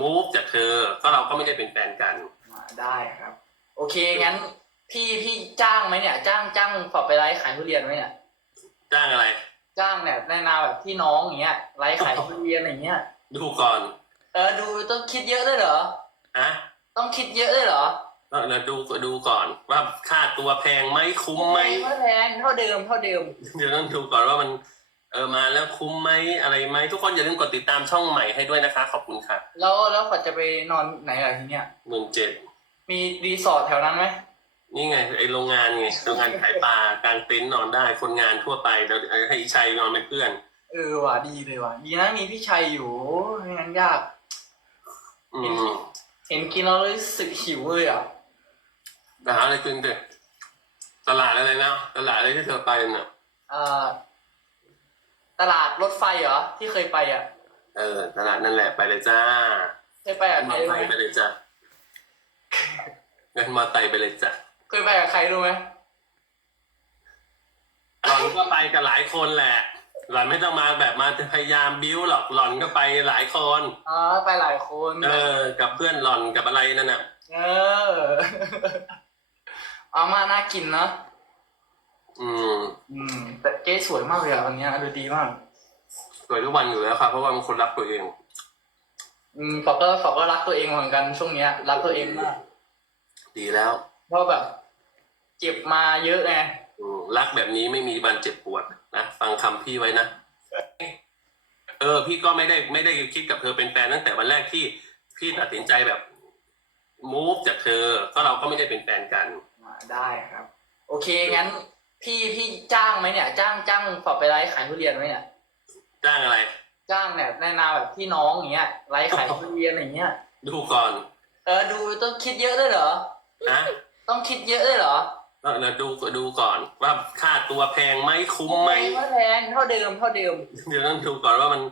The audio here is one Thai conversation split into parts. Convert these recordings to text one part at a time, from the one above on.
มูฟจากเธอ ก็เราก็ไม่ได้เป็นแฟนกัน อ่าได้ครับ โอเคงั้น พี่พี่จ้างไหมเนี่ย จ้างจ้างฝอบไปไลฟ์ขายทุเรียนไหมเนี่ยจ้างอะไร จ้างเนี่ยในนามแบบพี่น้องอย่างเงี้ยไลฟ์ขายทุเรียนอย่างเงี้ยดูก่อนเออดูต้องคิดเยอะด้วยเหรอฮะต้องคิดเยอะด้วยเหรอเราเราดูดูก่อนว่าค่าตัวแพงไหมคุ้มไหมไม่แพงเท่าเดิมเท่าเดิม เดี๋ยวต้องดูก่อนว่ามัน เออมาแล้วคุ้มไหมอะไรไหมทุกคนอย่าลืมกดติดตามช่องใหม่ให้ด้วยนะคะ ขอบคุณค่ะแล้วแล้วขวัญจะไปนอนไหนล่ะทีเนี้ย หมื่นเจ็ดมีรีสอร์ทแถวนั้นไหมนี่ไงไอโรงงานไงโรงงานขายปลากางเต็นท์นอนได้คนงานทั่วไปเดี๋ยวให้อีชัยนอนเป็นเพื่อน เออว่ะดีเลยว่ะดีนะมีพี่ชัยอยู่ไม่งั้นยาก อืมเห็นกินแล้วรู้สึกหิวเลยอะแต่หาอะไรกินเถอะตลาดอะไรนะตลาดอะไรที่เธอไปน่ะ เอ่อ ตลาดรถไฟเหรอที่เคยไปอะ เออ ตลาดนั่นแหละไปเลยจ้าเคยไปกับใคมรอรู้ไซไหมค์ไปเลยจ้าเงินมอไซค์ไปเลยจ้ะเคยไปกับใครรู้ไหมหล่อนก็ไปกับหลายคนแหละ หล่อนไม่ต้องมาแบบมาพยายามบิ้วหรอกหล่อนก็ไปหลายคนอ๋อไปหลายคน เออ กับเพื่อนหล่อนกับอะไรนั่นน่ะ เอออาม่าน่ากินเนอะอืมอืม แต่เก๊สวยมากเลยอะวันเนี้ยดูดีมาก สวยทุกวันอยู่แล้วครับเพราะว่ามันคนรักตัวเองอืมฝอกก็ฝอกก็รักตัวเองเหมือนกันช่วงเนี้ย รักตัวเองมากดีแล้วเพราะแบบ เจ็บมาเยอะไงอืมรักแบบนี้ไม่มีวันเจ็บปวดนะฟังคำพี่ไว้นะเออ พี่ก็ไม่ได้ไม่ได้คิดกับเธอเป็นแฟนตั้งแต่วันแรกที่พี่ตัดสินใจแบบมูฟจากเธอก็เราก็ไม่ได้เป็นแฟนกัน อ่าได้ครับ โอเคงั้น พี่พี่จ้างไหมเนี่ย จ้างจ้างฝอบไปไลฟ์ขายทุเรียนไหมเนี่ยจ้างอะไร จ้างเนี่ยในนามแบบพี่น้องอย่างเงี้ยไลฟ์ขายทุเรียนอย่างเงี้ย ดูก่อนเออดูต้องคิดเยอะด้วยเหรอนะต้องคิดเยอะด้วยเหรอเราเราดูดูก่อนว่าค่าตัวแพงไหมคุ้มไหมไม่แพงเท่าเดิมเท่าเดิมเดี๋ยวต้องดูก่อนว่ามัน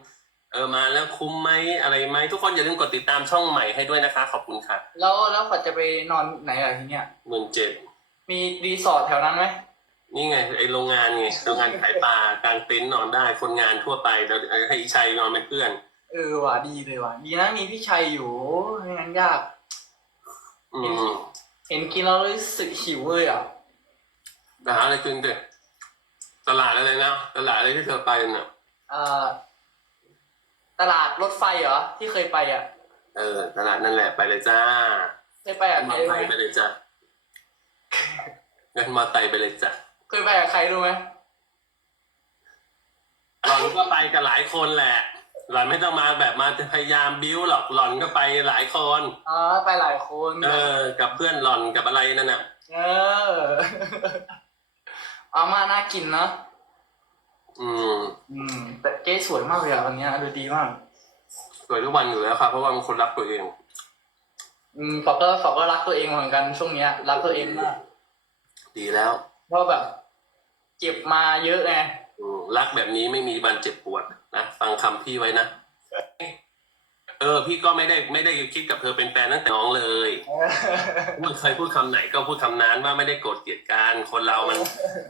เออมาแล้วคุ้มไหมอะไรไหมทุกคนอย่าลืมกดติดตามช่องใหม่ให้ด้วยนะคะ ขอบคุณค่ะ แล้วแล้วขวัญจะไปนอนไหนล่ะทีเนี้ยหมื่นเจ็ดมีรีสอร์ทแถวนั้นไหม นี่ไงไอโรงงานไงโรงงานขายปลากางเต็นท์นอนได้ คนงานทั่วไปเดี๋ยวให้อีชัยนอนเป็นเพื่อน เออว่ะดีเลยว่ะดีนะมีพี่ชัยอยู่ไม่งั้นยาก อืมเห็นกินแล้วรู้สึกหิวเลยอะแต่หาอะไรกินเถอะตลาดอะไรนะตลาดอะไรที่เธอไปน่ะเอ่อตลาดรถไฟเหรอที่เคยไปอะ เออ ตลาดนั่นแหละไปเลยจ้าเคยไปกับมใครอรู้ไซไหมค์ไปเลยจ้าเงินมอไซค์ไปเลยจ้ะ เคยไปกับใครรู้ไหมหล่อนก็ไปกับหลายคนแหละ หล่อนไม่ต้องมาแบบมาพยายามบิ้วหรอกหล่อนก็ไปหลายคน อ๋อไปหลายคนเออ กับเพื่อนหล่อนกับอะไรนั่นน่ะ เอออาม่าน่ากินเนอะอืม อืม แต่เก๊สวยมากเลยอะวันเนี้ยดูดีมาก สวยทุกวันอยู่แล้วครับเพราะว่ามันคนรักตัวเอง อืมฝอกก็ฝอกก็รักตัวเองเหมือนกันช่วงเนี้ย รักตัวเองมาก ดีแล้ว เพราะแบบเจ็บมาเยอะไงอืมรักแบบนี้ไม่มีวันเจ็บปวดนะฟังคำพี่ไว้นะเออ พี่ก็ไม่ได้ไม่ได้คิดกับเธอเป็นแฟนตั้งแต่น้องเลยพูดเคยพูดคำไหนก็พูดคำนั้นว่าไม่ได้โกรธเกลียดกันคนเรามัน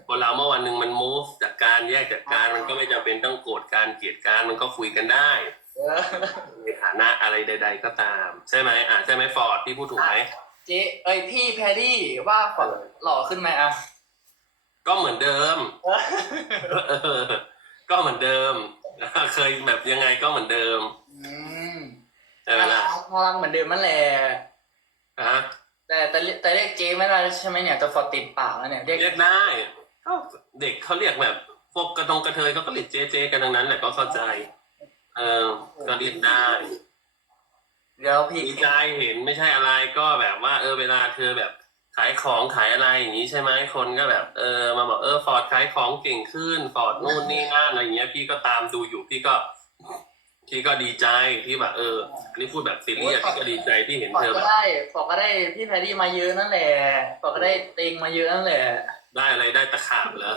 คนเราเมื่อวันหนึ่งมัน move จากการแยกจากการมันก็ไม่จำเป็นต้องโกรธการเกลียดการมันก็คุยกันได้ เออในฐานะอะไรใด ๆ ก็ตาม ใช่ไหมอ่าใช่ไหมฟอร์ดพี่พูดถูกไหม เจ๊เอ้ยพี่แพรรี่ว่าฝอกหล่อขึ้นไหมอะ ก็เหมือนเดิมเออก็เหมือนเดิม เคยแบบยังไงก็เหมือนเดิมอืมใช่ไหมน่ารัล่ะกน่ารักเหมือนเดิมนั่นแหละฮะแต่แต่เรียกแต่เรียกเจ๊ไม่ได้ใช่ไหมเนี่ยจะฟอติดปากแล้วเนี่ยเรียกเรียกได้ก็เด็กเขาเรียกแบบ พวกกระทงกระเทยเขาก็เรียกเจ๊เจ๊กันทั้งนั้นแหละก็เข้าใจ เออก็เรียกได้ เดี๋ยวพี่ดีใจเห็นไม่ใช่อะไรก็แบบว่า เออเวลาเธอแบบ ขายของขายอะไรอย่างนี้ใช่ไหมคนก็แบบ เออมาบอกเออฟอร์ดขายของเก่งขึ้นฟอร์ดนู่นนี่นั่นอะไรอย่างเงี้ยพี่ก็ตามดูอยู่พี่ก็พี่ก็ดีใจที่แบบเอออันนี้พูดแบบซีเรียสพี่ก็ดีใจที่เห็นฟอเธดอแบก็บได้ฟอดก็ได้พี่แพรรี่มาเยอะนั่นแหละฟอดก็ได้เต็งมาเยอะนั่นแหละ ได้อะไรได้ตะขาบเหรอ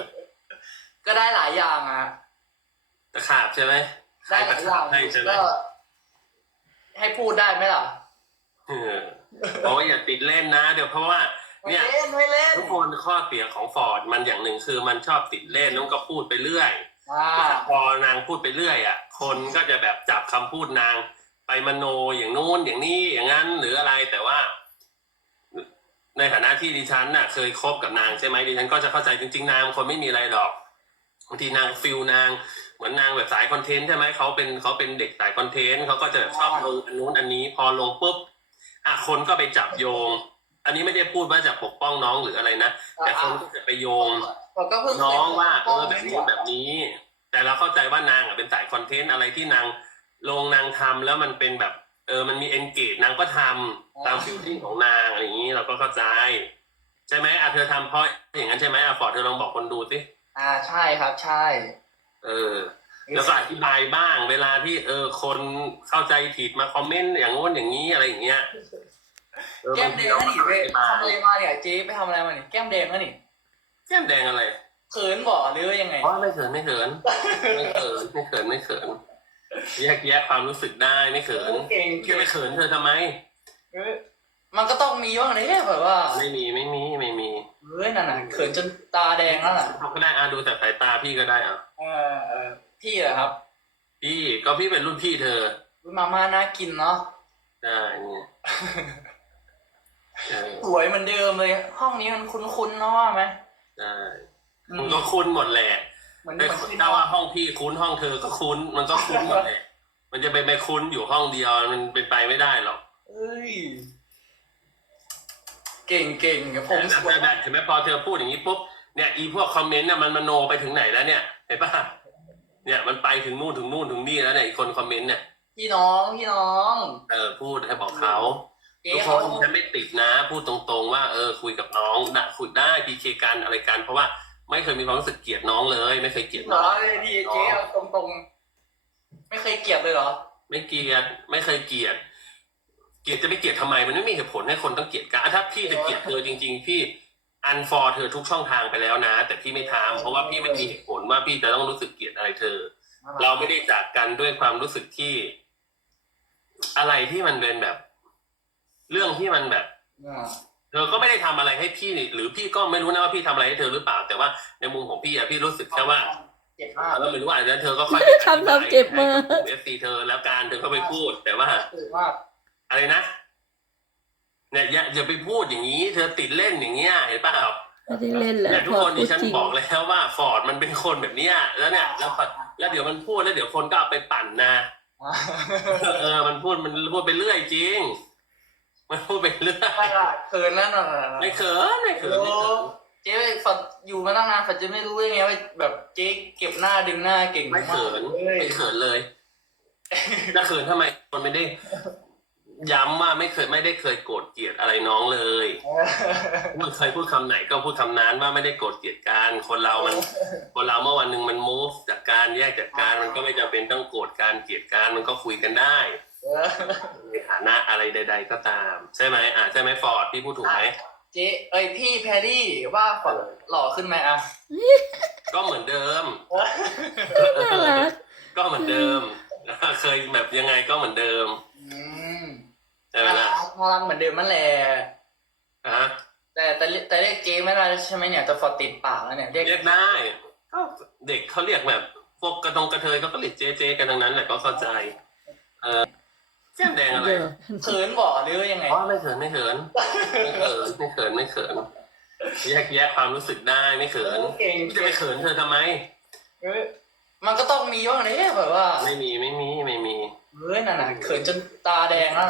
ก็ได้หลายอย่างอะตะขาบใช่ไหมได้หตะลายอขาย่าบงให้ใช่ไหมก็ให้พูดได้ไหมล่ะเออเพราะว่าอย่าติดเล่นนะ เดี๋ยวเพราะว่า ไม่เนี่ยเล่นไม่เล่นทุกคนข้อเสียของฟอร์ดมันอย่างหนึ่งคือมันชอบติดเล่นแล้วก็พูดไปเรื่อยอ่าพอนางพูดไปเรื่อยอะคนก็จะแบบจับคำพูดนาง ไปมโนอย่างนู้นอย่างนี้อย่างนั้นหรืออะไรแต่ว่า ในฐานะที่ดิฉันน่ะ เคยคบกับนางใช่ไหมดิฉันก็จะเข้าใจจริงๆนางคนไม่มีอะไรหรอกบางทีนางฟิลนางเหมือนนางแบบสายคอนเทนต์ใช่ไหมเขาเป็นเขาเป็นเด็กสายคอนเทนต์เขาก็จะชอบลงอันนู้นอันนี้ พอลงปุ๊บอะคนก็ไปจับโยง อันนี้ไม่ได้พูดว่าจะปกป้องน้องหรืออะไรนะ แต่คนก็จะไปโยงผมก็เพิ่งเคยน้องว่าเออปกแบป้บนี้แบบนี้ แต่เราเข้าใจว่านางอะเป็นสายคอนเทนต์อะไรที่นางลงนางทำแล้วมันเป็นแบบ เออมันมีเอนเกจนางก็ทำตามฟิลลิ่งของนางอะไรอย่างนี้เราก็เข้าใจ ใช่ไหมอะเธอทำเพราะอย่างนั้นใช่ไหมอะฟอร์ดเธอลองบอกคนดูสิอ่าใช่ครับใช่ เออแล้วก็อธิบายบ้างเวลาที่เออคนเข้าใจผิดมาคอมเมนต์อย่างโน้นอย่างนี้อะไรอย่างเงี้ย ออแก้มแดงบานั่นทีนี่เราไปก็อธิบายทำอะไรมาเนี่ยเจ๊ไปทำอะไรมาเนี่ยแก้มแดงนั่นนี่แก้มแดงอะไรเขินบอกหรือว่ายังไงอ๋อไม่เขินไม่เขินไม่เขินไม่เขินไม่เขินแยกแยะความรู้สึกได้ไม่เขินเก่งจะเก่งไปเขินเธอทำไม เออมันก็ต้องมีบ้างเลยแบบว่าไม่มีไม่มีไม่มีเฮ้ยนั่นน่ะเขินจนตาแดงแล้วน่ะเขาก็ได้อาดูจากสายตาพี่ก็ได้อะเออเออพี่เหรอครับพี่ก็พี่เป็นรุ่นพี่เธออุ๊ยมาม่าน่ากินเนาะได้เนี่ยเออ สวยเหมือนเดิมเลยห้องนี้มันคุ้นๆเนาะว่าไหมได้อืมันก็คุ้นหมดแหละเหมือนเหแต่มือนที่ถ้าว่าห้องพี่คุ้นห้องเธอก็คุ้น มันก็คุ้นหมดแหละมันจะไปไปคุ้นอยู่ห้องเดียวมันเป็นไปไม่ได้หรอกเอ้ยเก่งเก่งกับผมแต่สวยแต่เห็นไหมพอเธอพูดอย่างนี้ปุ๊บเนี่ยอีพวกคอมเมนต์น่ะมันมโนไปถึงไหนแล้วเนี่ยเห็นปะเนี่ยมันไปถึงนู่นถึงนู่นถึงนี่แล้วเนี่ยอีกคนคอมเมนต์เนี่ยพี่น้องพี่น้อง เออพูดให้บอกเขาเจ๊ ทุกคเขานฉันไม่ติดนะ พูดตรงๆ ว่าเออคุยกับน้องได้คุยได้พีเคกันอะไรกันเพราะว่าไม่เคยมีความรู้สึกเกลียดน้องเลย ไม่เคยเกลียดเหรน้อองเลยดีเจ๊เอาตรงๆ ไม่เคยเกลียดเลยเหรอ ไม่เกลียดไม่เคยเกลียด เกลียดจะไม่เกลียดทำไม มันไม่มีเหตุผลให้คนต้องเกลียดกันอะถ้าพี่จะเกลียดเธอจริง ๆ พี่อันฟอร์เธอทุกช่องทางไปแล้วนะ แต่พี่ไม่ทำเพราะว่าพี่ไม่มีเหตุผลว่าพี่จะต้องรู้สึกเกลียดอะไรเธอ เราไม่ได้จากกันด้วยความรู้สึกที่ อะไรที่มันเป็นแบบ เรื่องที่มันแบบ อ่าเธอก็ไม่ได้ทำอะไรให้พี่นี่หรือพี่ก็ไม่รู้นะว่าพี่ทำอะไรให้เธอหรือเปล่า แต่ว่าในมุมของพี่อะพี่รู้สึกแค่ว่าเจ็บมากแล้วไม่รู้ว่าอาจจะเธอก็ค่อยทำทำเจ็บมากเอฟซีเธอแล้วการเธอก็ไปพูดแต่ว่า เจ็บมากอะไรนะเนี่ยอย่าอย่าไปพูดอย่างนี้ เธอติดเล่นอย่างเงี้ยเห็นเปล่าไม่ได้เล่นแล้วเนี่ยทุพกอคนพูดิดฉันจริงบอกแล้วว่าฟอร์ดมันเป็นคนแบบเนี้ยแล้วเนี่ยแล้วแล้วเดี๋ยวมันพูดแล้วเดี๋ยวคนก็เอาไปปั่นนะเออ มันพูดมันพูดไปเรื่อยจริง มันพูดไปเรื่อยไม่ละเขินแล้วน่ะไม่เขินไม่เขินไม่เขินเจ๊ฝัดอยู่มาตั้งนานฝัดจะไม่รู้ได้ไงว่าแบบเจ๊เก็บหน้าดึงหน้าเก่งไม่เขินเอ้ยไม่เขินเลยจะเขินทำไมคนไม่ได้ ย้ำว่าไม่เคยไม่ได้เคยโกรธเกลียดอะไรน้องเลยมันเคยพูดคำไหนก็พูดคำนั้นว่าไม่ได้โกรธเกลียดกันคนเรามัน คนเราเมื่อวันหนึ่งมัน move จากการแยกจากการมันก็ไม่จำเป็นต้องโกรธการเกลียดการมันก็คุยกันได้เออในฐานะอะไรใด ๆ ก็ตาม ใช่ไหมอ่าใช่ไหมฟอร์ดพี่พูดถูกไหมเจ๊เอ้ยพี่แพรรี่ว่าฝัดหล่อขึ้นไหมอะก็เหมือนเดิมน่ารักก็เหมือนเดิมเคยแบบยังไงก็เหมือนเดิมอืมใช่ไหมน่ารัล่ะกน่ารักเหมือนเดิมนั่นแหละฮะแต่แต่แต่เรียกเจ๊ไม่ได้ใช่ไหมเนี่ยแต่ฝัดติดปากแล้วเนี่ยเรียกเรียกได้ก็เด็กเขาเรียกแบบพวกกระตงกระเทยเขาก็เรียกเจ๊เจ๊กันทั้งนั้นแหละก็เข้าใจ เออ แก้มแดงอะไรเดี๋ยวเขินบอกหรือว่ายังไงอ๋อไม่เขินไม่เขินไม่เขินไม่เขินไม่เขินแยกแยะความรู้สึกได้ไม่เขินเก่งจะไปเขินเธอทำไมเออมันก็ต้องมีบ้างเลยแบบว่า ไม่มีไม่มีไม่มีเฮ้ยนั่นน่ะเขินจนตาแดงแล้วน่ะ